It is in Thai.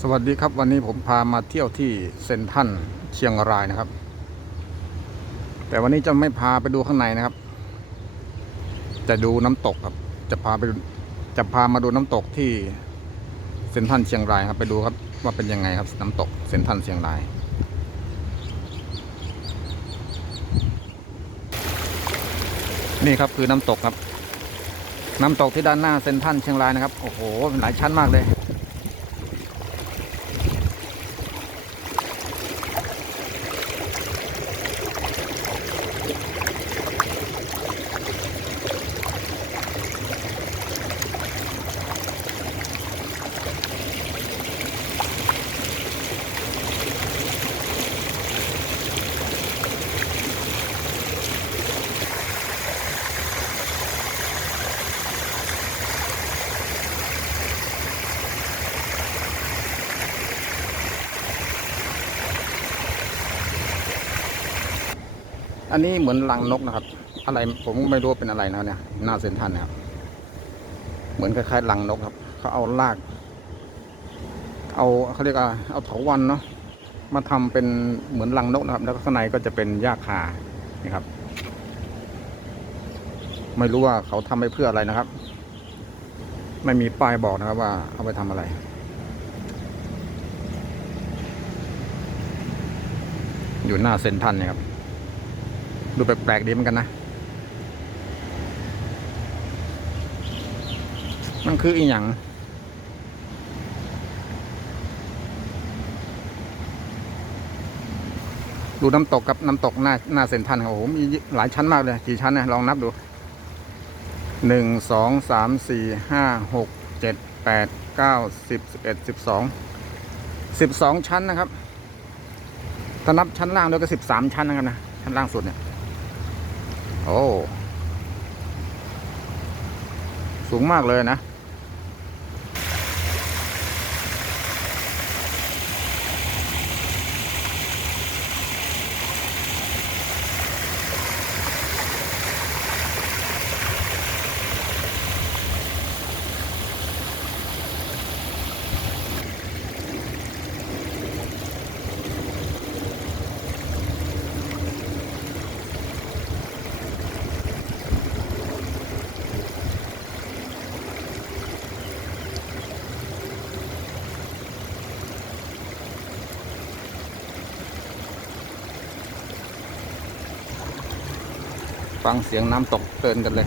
สวัสดีครับวันนี้ผมพามาเที่ยวที่เซนทันเชียงรายนะครับ แต่วันนี้จะไม่พาไปดูข้างในนะครับ จะดูน้ำตกครับ จะพาไปจะพามาดูน้ำตกที่เซนทันเชียงรายครับ ไปดูครับว่าเป็นยังไงครับ น้ำตกเซนทันเชียงรายนี่ครับคือน้ำตกครับ น้ำตกที่ด้านหน้าเซนทันเชียงรายนะครับ โอ้โหหลายชั้นมากเลย อันนี้เหมือนรังนกนะครับ อะไรผมไม่รู้เป็นอะไรนะเนี่ยหน้าเซนทันนะครับ เหมือนคล้ายๆรังนกครับเขาเอาราก เอาเขาเรียกว่าเอาเถาวันเนาะมาทำเป็นเหมือนรังนกนะครับ แล้วก็ข้างในก็จะเป็นหญ้าคานี่ครับ ไม่รู้ว่าเขาทำไปเพื่ออะไรนะครับ ไม่มีป้ายบอกนะครับ ว่าเอาไปทำอะไรอยู่หน้าเซนทันเนี่ยครับ ดูแปลกๆดีเหมือนกันนะ มันคืออีหยังดูน้ำตกกับน้ำตกหน้าหน้าเซนทันโอ้โหมีหลายชั้นมากเลย กี่ชั้นนะลองนับดูหนึ่งสองสามสี่ห้าหกเจ็ดแปดเก้าสิบสิบเอ็ดสิบสองสิบสองชั้นนะครับ ถ้านับชั้นล่างด้วยก็สิบสามชั้นนะครับนะ ชั้นล่างสุดเนี่ย โอ้ สูงมากเลยนะ ฟังเสียงน้ำตกเตือนกันเลย